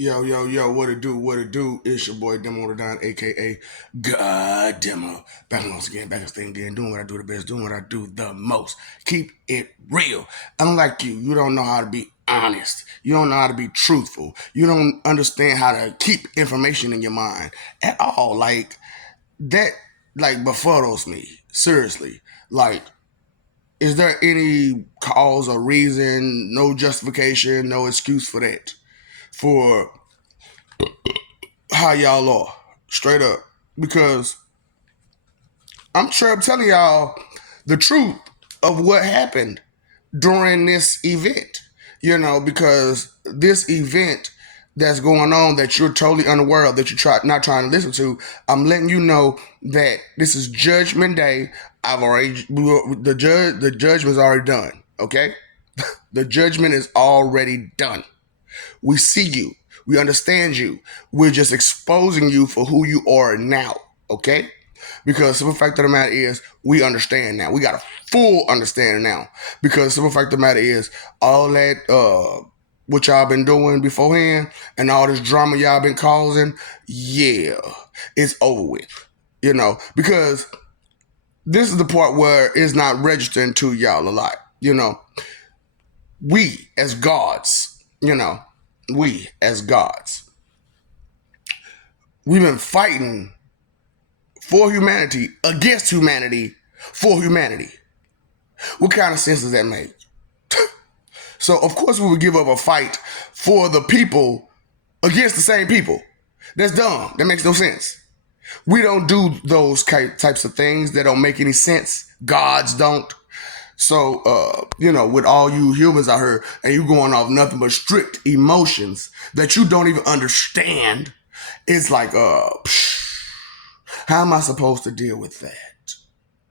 Yo, yo, yo, what it do, what it do? It's your boy Demo the Don, aka God Demo. Back once again, back again, doing what I do the best, doing what I do the most. Keep it real. Unlike you don't know how to be honest. You don't know how to be truthful. You don't understand how to keep information in your mind at all. Like that, like befuddles me. Seriously. Like, is there any cause or reason, no justification, no excuse for that? For how y'all are, straight up. Because I'm sure I'm telling y'all the truth of what happened during this event. Because this event that's going on that you're totally unaware of, that you're not trying to listen to, I'm letting you know that this is Judgment Day. I've already the judgment's already done. Okay, the judgment is already done. We see you. We understand you. We're just exposing you for who you are now. Okay? Because the fact of the matter is, we understand now. We got a full understanding now. Because the fact of the matter is, all that what y'all been doing beforehand and all this drama y'all been causing, yeah, it's over with. Because this is the part where it's not registering to y'all a lot. We as gods, we as gods, we've been fighting for humanity, against humanity, for humanity. What kind of sense does that make? So, of course, we would give up a fight for the people against the same people. That's dumb. That makes no sense. We don't do those types of things that don't make any sense. Gods don't. So, with all you humans out here and you going off nothing but strict emotions that you don't even understand, it's like, how am I supposed to deal with that?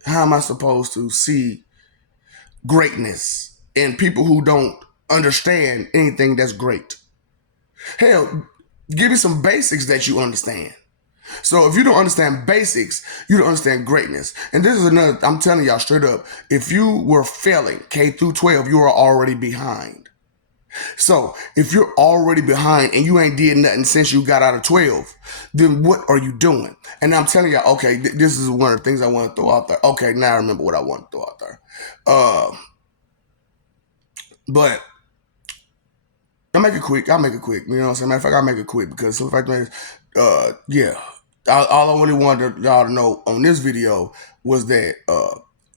How am I supposed to see greatness in people who don't understand anything that's great? Hell, give me some basics that you understand. So if you don't understand basics, you don't understand greatness. And this is another, I'm telling y'all straight up, if you were failing K through 12, you are already behind. So if you're already behind and you ain't did nothing since you got out of 12, then what are you doing? And I'm telling y'all, okay, this is one of the things I want to throw out there. Okay, now I remember what I want to throw out there. But I'll make it quick. You know what I'm saying? Matter of fact, I'll make it quick because the fact is, yeah. All I really wanted y'all to know on this video was that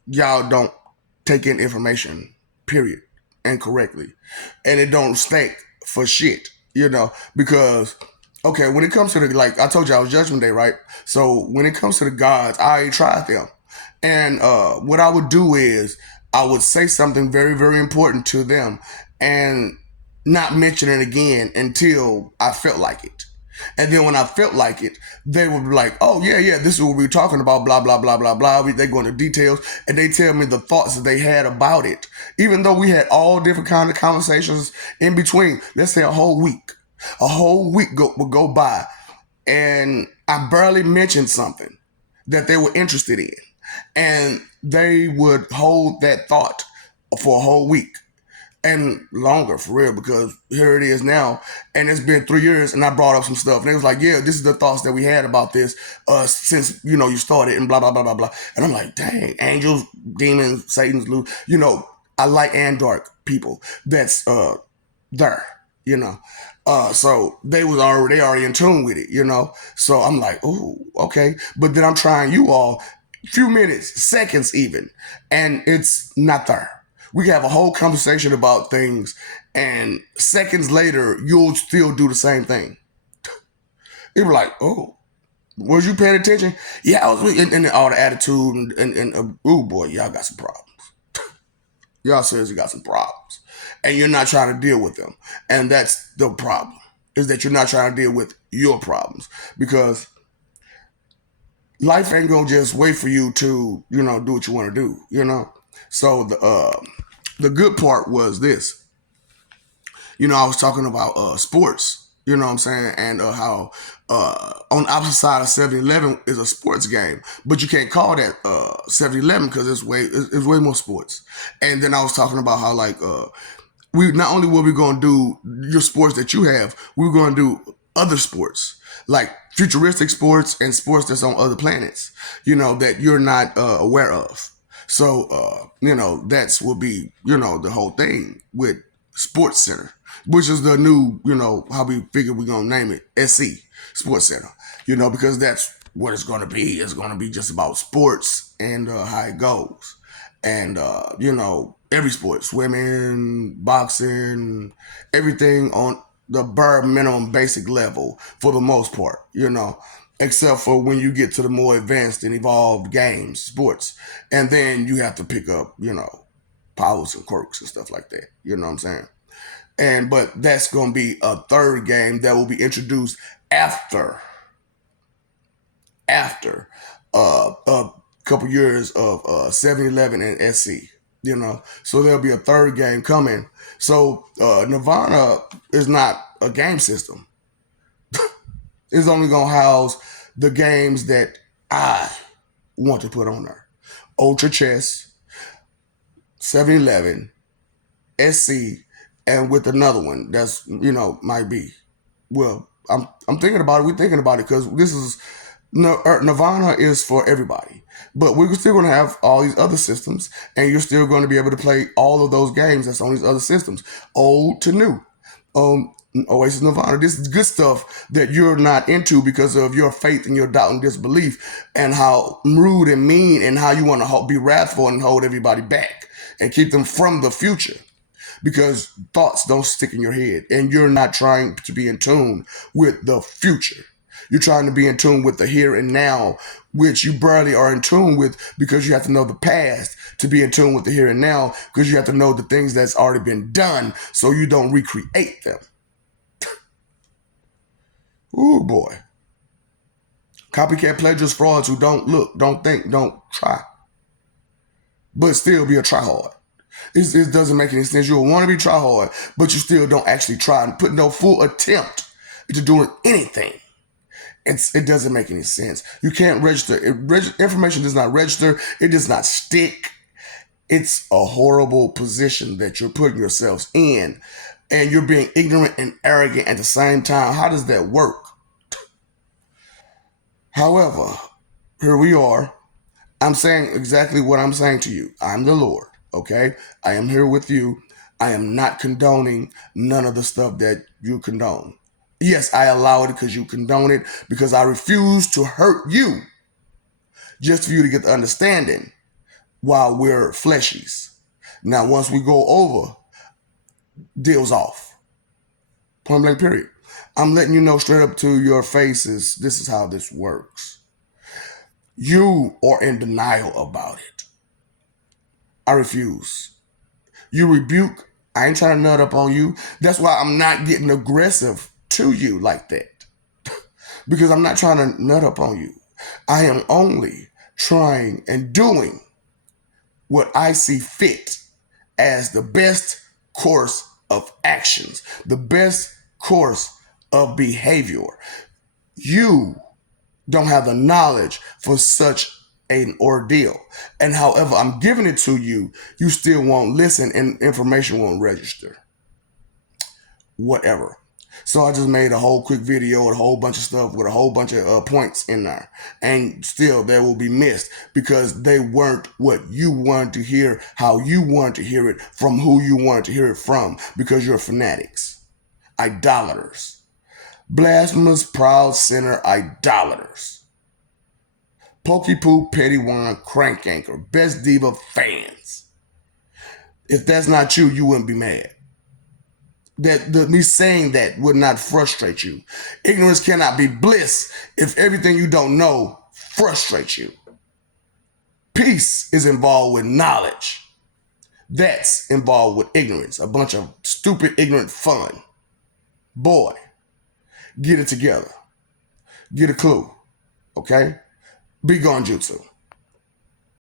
y'all don't take in information, period, incorrectly. And it don't stink for shit, because, okay, when it comes to like I told you, I was Judgment Day, right? So when it comes to the gods, I already tried them. And what I would do is I would say something very, very important to them and not mention it again until I felt like it. And then when I felt like it, they would be like, oh, yeah, this is what we were talking about, blah, blah, blah, blah, blah. They go into details and they tell me the thoughts that they had about it. Even though we had all different kind of conversations in between, let's say a whole week. A whole week would go by and I barely mentioned something that they were interested in. And they would hold that thought for a whole week. And longer, for real, because here it is now, and it's been 3 years, and I brought up some stuff, and it was like, yeah, this is the thoughts that we had about this since you started, and blah blah blah blah blah. And I'm like, dang, angels, demons, Satan's loose. I light and dark people. That's there, so they already in tune with it, So I'm like, oh, okay, but then I'm trying you all, few minutes, seconds even, and it's not there. We can have a whole conversation about things, and seconds later, you'll still do the same thing. It was like, oh, was you paying attention? Yeah, I was, and all the attitude, and oh boy, y'all got some problems. Y'all seriously got some problems, and you're not trying to deal with them, and that's the problem. Is that you're not trying to deal with your problems, because life ain't gonna just wait for you to, do what you want to do, So the good part was this. I was talking about sports, you know what I'm saying, and how on the opposite side of 7-Eleven is a sports game, but you can't call that 7-Eleven because it's way more sports. And then I was talking about how like we not only were we going to do your sports that you have, we were going to do other sports like futuristic sports and sports that's on other planets, that you're not aware of. So, that's will be, the whole thing with Sports Center, which is the new, how we figure we're going to name it, SC, Sports Center, because that's what it's going to be. It's going to be just about sports and how it goes. And, every sport, swimming, boxing, everything on the bare minimum basic level for the most part, except for when you get to the more advanced and evolved games, sports. And then you have to pick up, powers and quirks and stuff like that. You know what I'm saying? But that's going to be a third game that will be introduced after a couple years of 7-Eleven and SC. So there'll be a third game coming. So Nirvana is not a game system. It's only gonna house the games that I want to put on there: Ultra Chess, 7-Eleven, SC, and with another one that's might be. Well, I'm thinking about it. We're thinking about it because this is Nirvana is for everybody. But we're still going to have all these other systems, and you're still going to be able to play all of those games that's on these other systems, old to new. Oasis Nirvana, this is good stuff that you're not into because of your faith and your doubt and disbelief, and how rude and mean, and how you want to be wrathful and hold everybody back and keep them from the future. Because thoughts don't stick in your head, and you're not trying to be in tune with the future. You're trying to be in tune with the here and now, which you barely are in tune with, because you have to know the past to be in tune with the here and now, because you have to know the things that's already been done so you don't recreate them. Ooh, boy. Copycat plagiarists, frauds who don't look, don't think, don't try, but still be a tryhard. It doesn't make any sense. You'll want to be try hard, but you still don't actually try and put no full attempt into doing anything. It doesn't make any sense. You can't register. Information does not register. It does not stick. It's a horrible position that you're putting yourselves in, and you're being ignorant and arrogant at the same time. How does that work? However, here we are. I'm saying exactly what I'm saying to you. I'm the Lord, okay? I am here with you. I am not condoning none of the stuff that you condone. Yes, I allow it because you condone it, because I refuse to hurt you just for you to get the understanding while we're fleshies. Now, once we go over, deals off. Point blank, period. I'm letting you know straight up to your faces, this is how this works. You are in denial about it. I refuse. You rebuke. I ain't trying to nut up on you. That's why I'm not getting aggressive to you like that. Because I'm not trying to nut up on you. I am only trying and doing what I see fit as the best course of actions, the best course of behavior. You don't have the knowledge for such an ordeal. And however I'm giving it to you, you still won't listen and information won't register. Whatever. So I just made a whole quick video with a whole bunch of stuff with a whole bunch of points in there. And still they will be missed because they weren't what you wanted to hear, how you wanted to hear it, from who you wanted to hear it from, because you're fanatics, idolaters, blasphemous, proud sinner idolaters, pokey poop, petty wine, crank anchor, best diva fans. If that's not you, you wouldn't be mad. Me saying that would not frustrate you. Ignorance cannot be bliss if everything you don't know frustrates you. Peace is involved with knowledge. That's involved with ignorance. A bunch of stupid, ignorant fun. Boy, get it together. Get a clue. Okay? Be gone jutsu.